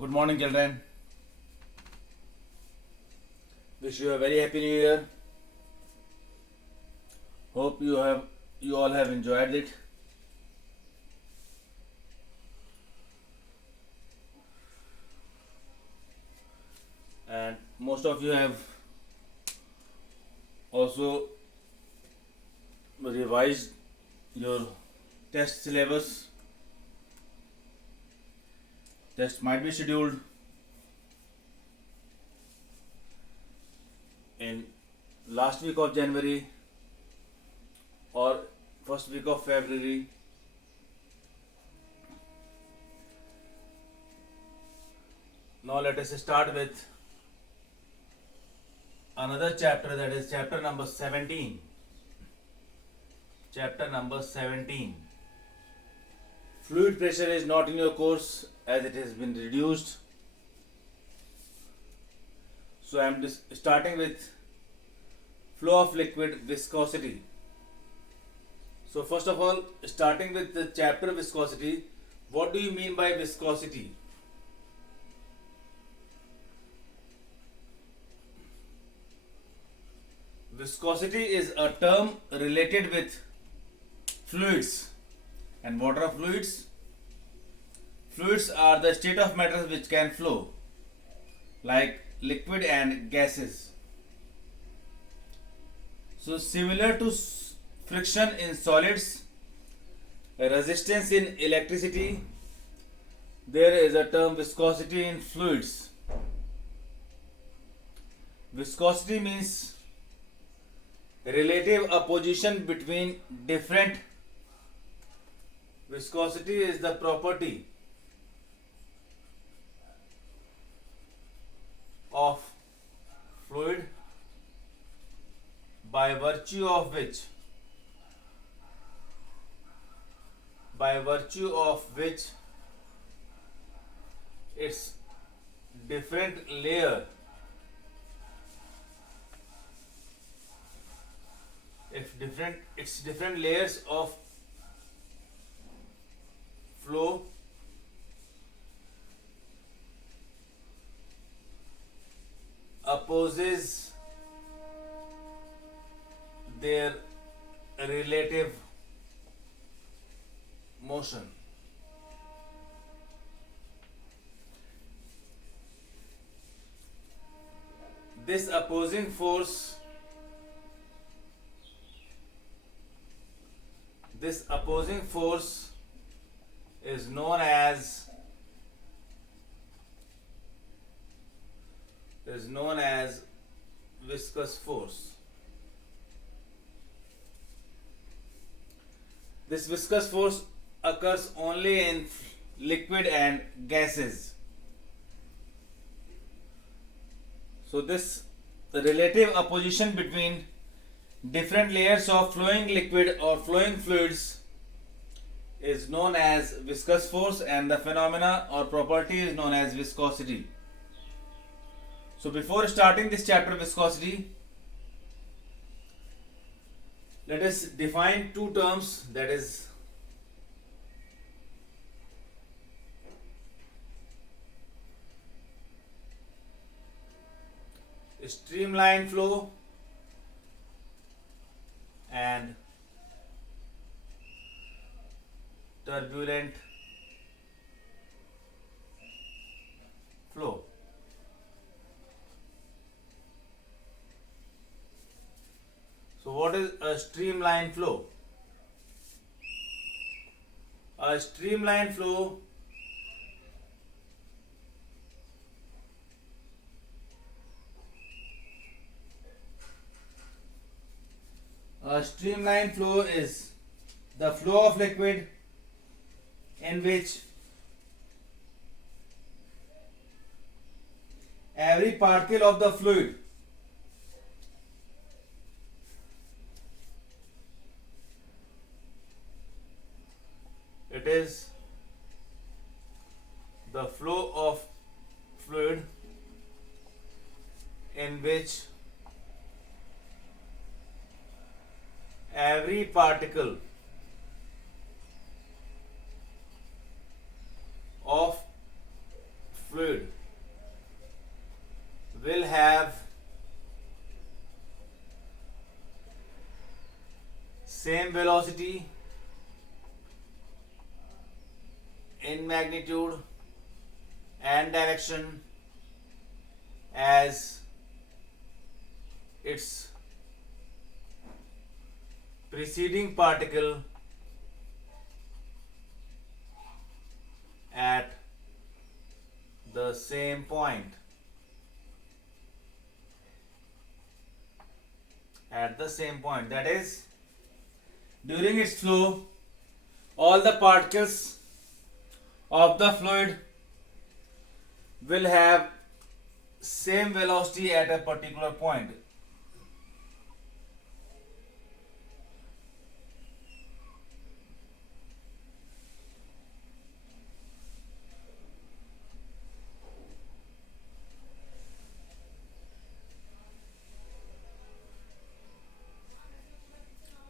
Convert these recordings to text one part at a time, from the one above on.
Good morning, children. Wish you a very happy new year. Hope you all have enjoyed it. And most of you have also revised your test syllabus. Test might be scheduled in last week of January or first week of February. Now let us start with another chapter, that is chapter number 17. Chapter number 17. Fluid pressure is not in your course as it has been reduced. So I am starting with flow of liquid viscosity. So first of all, starting with the chapter viscosity, what do you mean by viscosity? Viscosity is a term related with fluids. And what are fluids? Fluids are the state of matter which can flow, like liquid and gases. So similar to friction in solids, resistance in electricity, there is a term viscosity in fluids. Viscosity means relative opposition between different. Viscosity is the property of fluid by virtue of which its different layer, its different layers of flow opposes their relative motion. This opposing force is known as viscous force. This viscous force occurs only in liquid and gases. So this relative opposition between different layers of flowing liquid or flowing fluids is known as viscous force, and the phenomena or property is known as viscosity. So before starting this chapter viscosity, let us define two terms, that is streamline flow and turbulent flow. So what is a streamline flow? A streamline flow is the flow of liquid in which every particle of the fluid it is the flow of fluid in which every particle of fluid same velocity in magnitude and direction as its preceding particle at the same point. That is, during its flow, all the particles of the fluid will have same velocity at a particular point.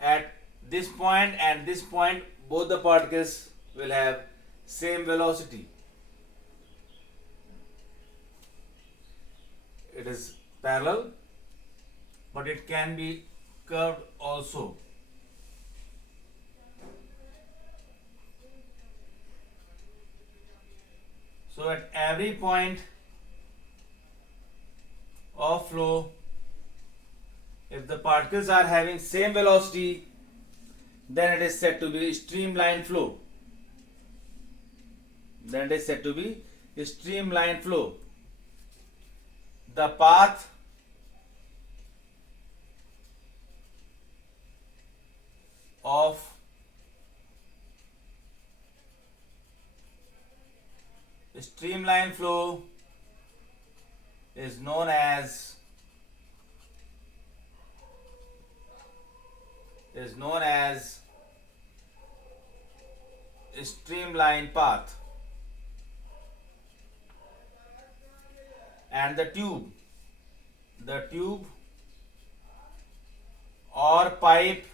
At this point and this point, both the particles will have same velocity. It is parallel, but it can be curved also. So at every point of flow, if the particles are having same velocity, then it is said to be streamline flow. The path of streamline flow is known as streamline path. And the tube or pipe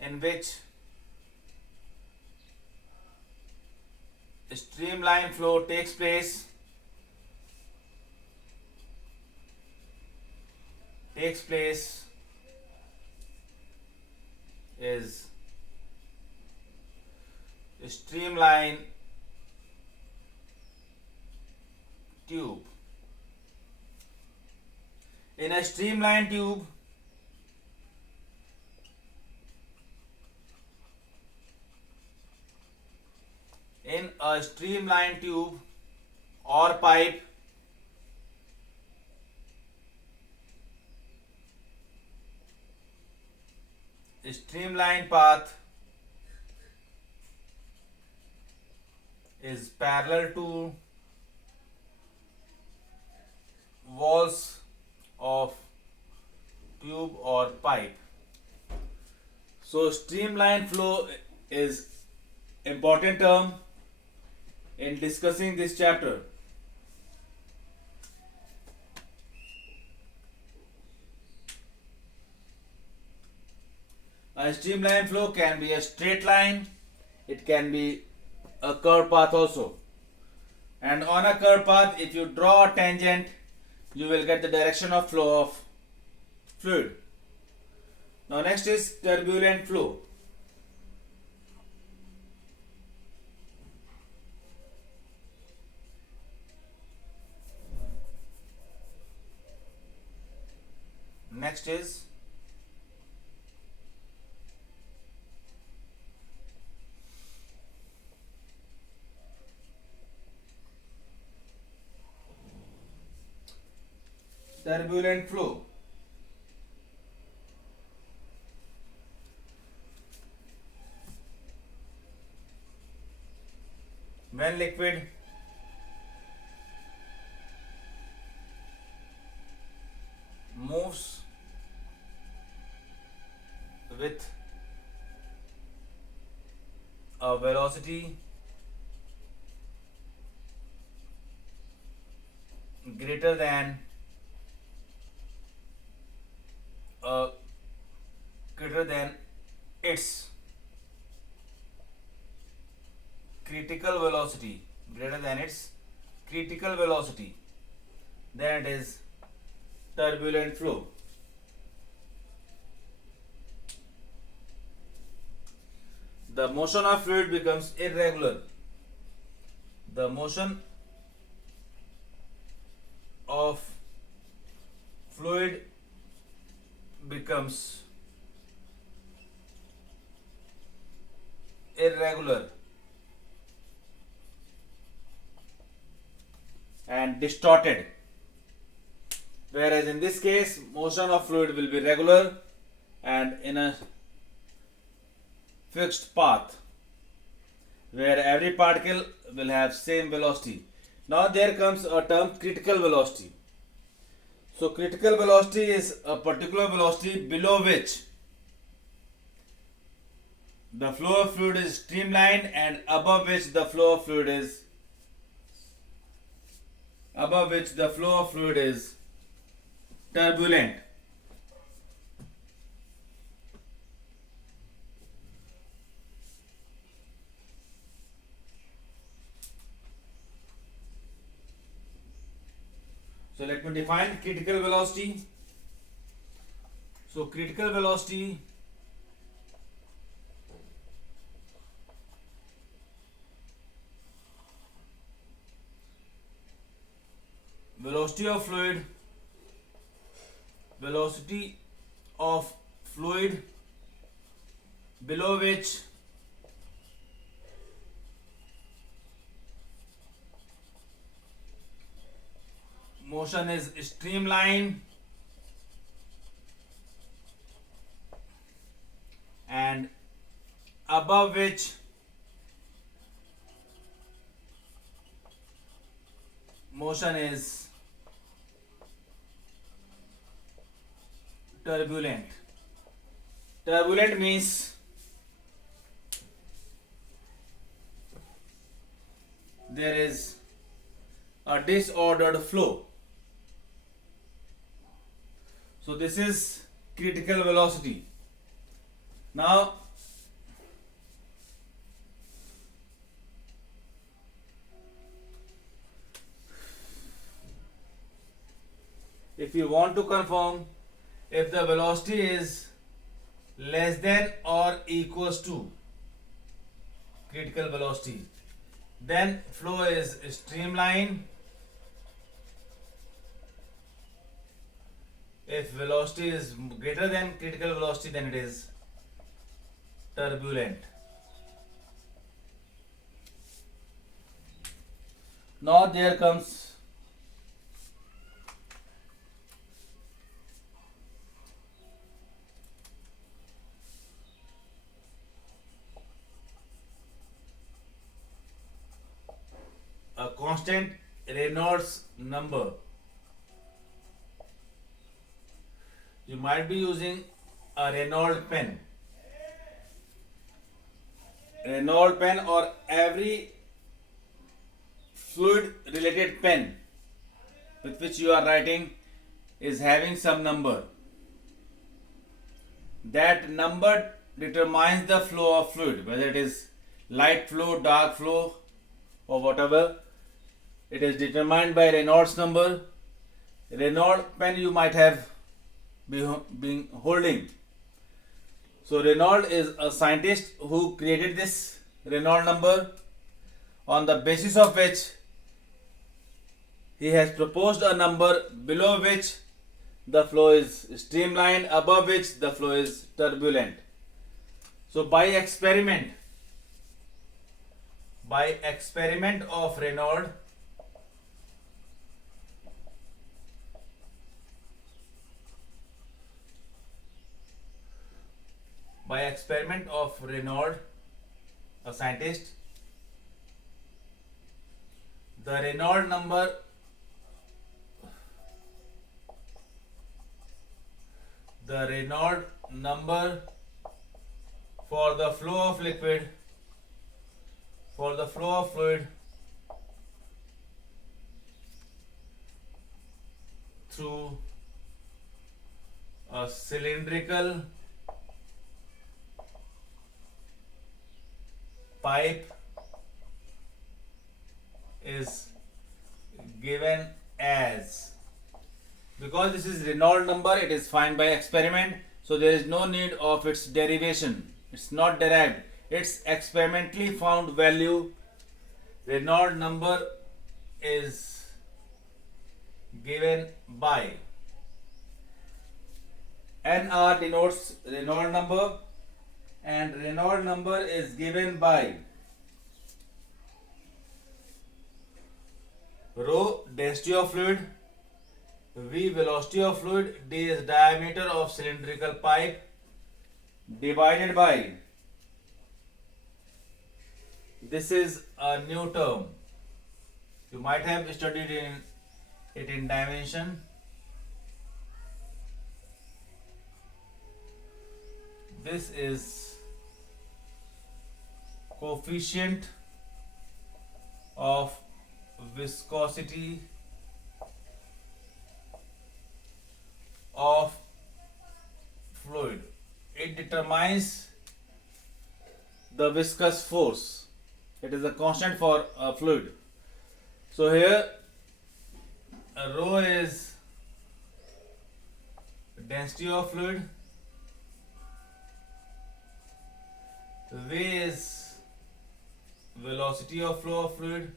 in which streamline flow takes place is streamline tube. In a streamline tube, or pipe, streamline path is parallel to walls of tube or pipe. So streamline flow is important term in discussing this chapter. A streamline flow can be a straight line, it can be a curved path also. And on a curved path, if you draw a tangent, you will get the direction of flow of fluid. Now next is turbulent flow. Next is turbulent flow. When liquid moves with a velocity greater than its critical velocity, then it is turbulent flow. The motion of fluid becomes irregular. The motion of fluid becomes irregular and distorted, whereas in this case motion of fluid will be regular and in a fixed path where every particle will have same velocity. Now there comes a term critical velocity. So critical velocity is a particular velocity below which the flow of fluid is streamlined and above which the flow of fluid is turbulent. So let me define critical velocity. So critical velocity velocity of fluid below which motion is streamlined and above which motion is turbulent. Turbulent means there is a disordered flow. So this is critical velocity. Now if you want to confirm if the velocity is less than or equals to critical velocity, then flow is streamlined. If velocity is greater than critical velocity, then it is turbulent. Now there comes a constant Reynolds number. You might be using a Reynolds pen. Reynolds pen or every fluid related pen with which you are writing is having some number. That number determines the flow of fluid, whether it is light flow, dark flow, or whatever. It is determined by Reynolds number. Reynolds pen you might have been holding. So Reynolds is a scientist who created this Reynolds number, on the basis of which he has proposed a number below which the flow is streamlined, above which the flow is turbulent. So by experiment of Reynolds, a scientist, the Reynolds number for the flow of fluid through a cylindrical pipe is given as Because this is Reynolds number, it is found by experiment, so there is no need of its derivation. It's not derived. Its experimentally found value. Reynolds number is given by NR denotes Reynolds number, and Reynolds number is given by rho density of fluid, V velocity of fluid, D is diameter of cylindrical pipe, divided by, this is a new term, you might have studied it in dimension. This is coefficient of viscosity of fluid. It determines the viscous force. It is a constant for a fluid. So here rho is density of fluid, V is velocity of flow of fluid,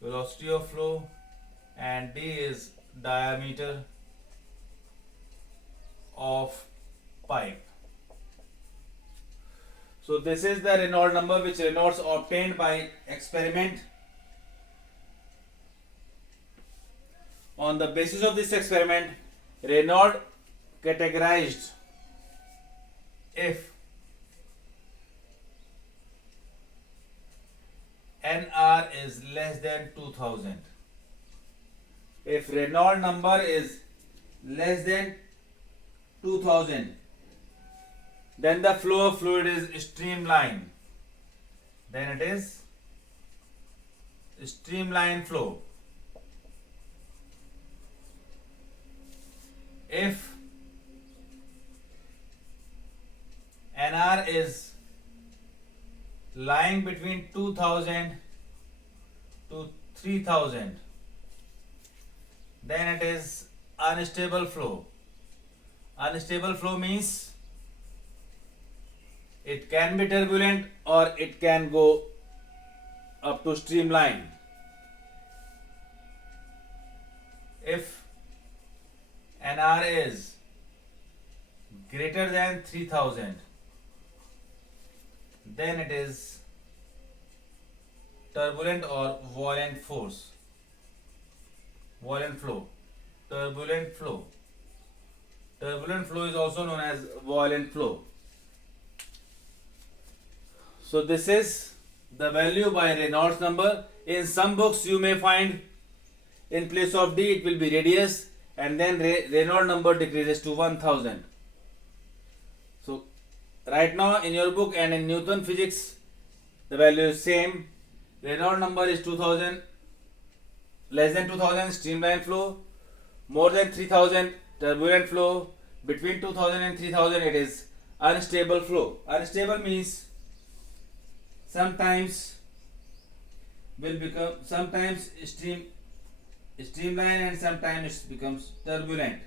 velocity of flow, and D is diameter of pipe. So this is the Reynolds number which Reynolds obtained by experiment. On the basis of this experiment, Reynolds categorized if NR is less than 2000. If Reynolds number is less than 2000, then the flow of fluid is streamlined. Then it is streamline flow. If NR is lying between 2000 to 3000, then it is unstable flow. Unstable flow means it can be turbulent or it can go up to streamline. If NR is greater than 3000, then it is turbulent or violent force. Violent flow. Turbulent flow. Turbulent flow is also known as violent flow. So this is the value by Reynolds number. In some books you may find in place of D it will be radius, and then Reynolds number decreases to 1000. So right now in your book and in Newton physics the value is same. Reynolds number is 2000, less than 2000 streamline flow, more than 3000 turbulent flow, between 2000 and 3000 it is unstable flow. Unstable means sometimes will become, sometimes streamline and sometimes it becomes turbulent.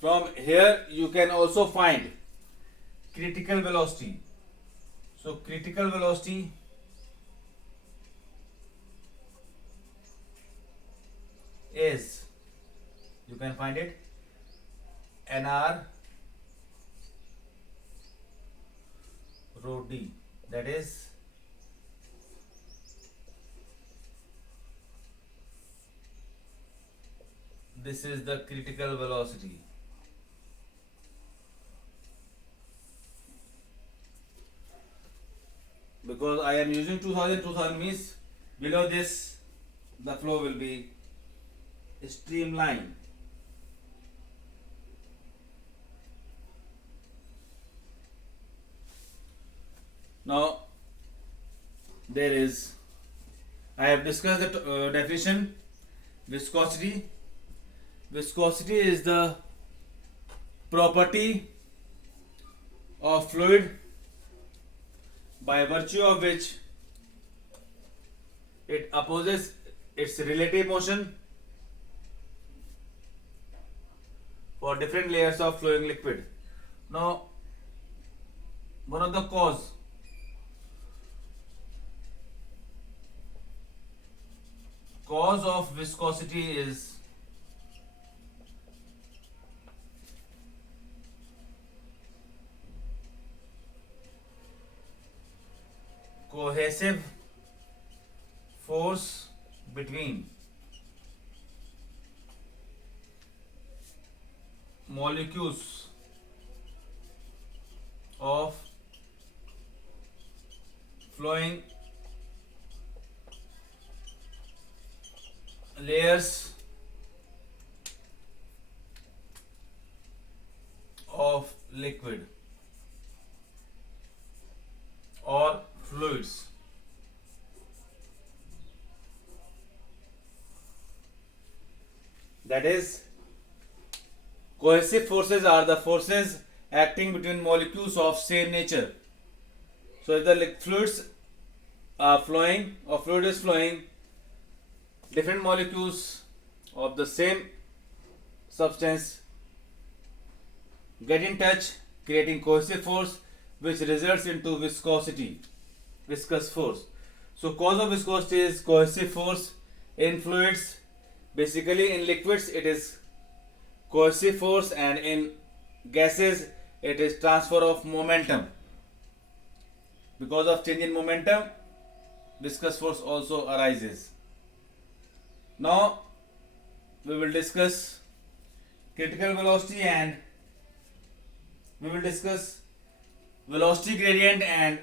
From here you can also find critical velocity. So critical velocity is, you can find it, NR rho D, that is this is the critical velocity. Because I am using 2000 means below this the flow will be streamlined. Now there is, I have discussed the definition. Viscosity. Viscosity is the property of fluid by virtue of which It opposes its relative motion for different layers of flowing liquid. Now, one of the cause of viscosity is cohesive force between molecules of flowing layers of liquid or fluids. That is, cohesive forces are the forces acting between molecules of same nature. So if the fluids are flowing or fluid is flowing, different molecules of the same substance get in touch, creating cohesive force, which results into viscosity, viscous force. So cause of viscosity is cohesive force in fluids. Basically in liquids it is cohesive force, and in gases it is transfer of momentum. Because of change in momentum, viscous force also arises. Now we will discuss critical velocity, and we will discuss velocity gradient and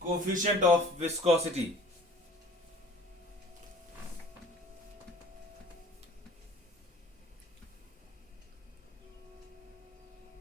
coefficient of viscosity.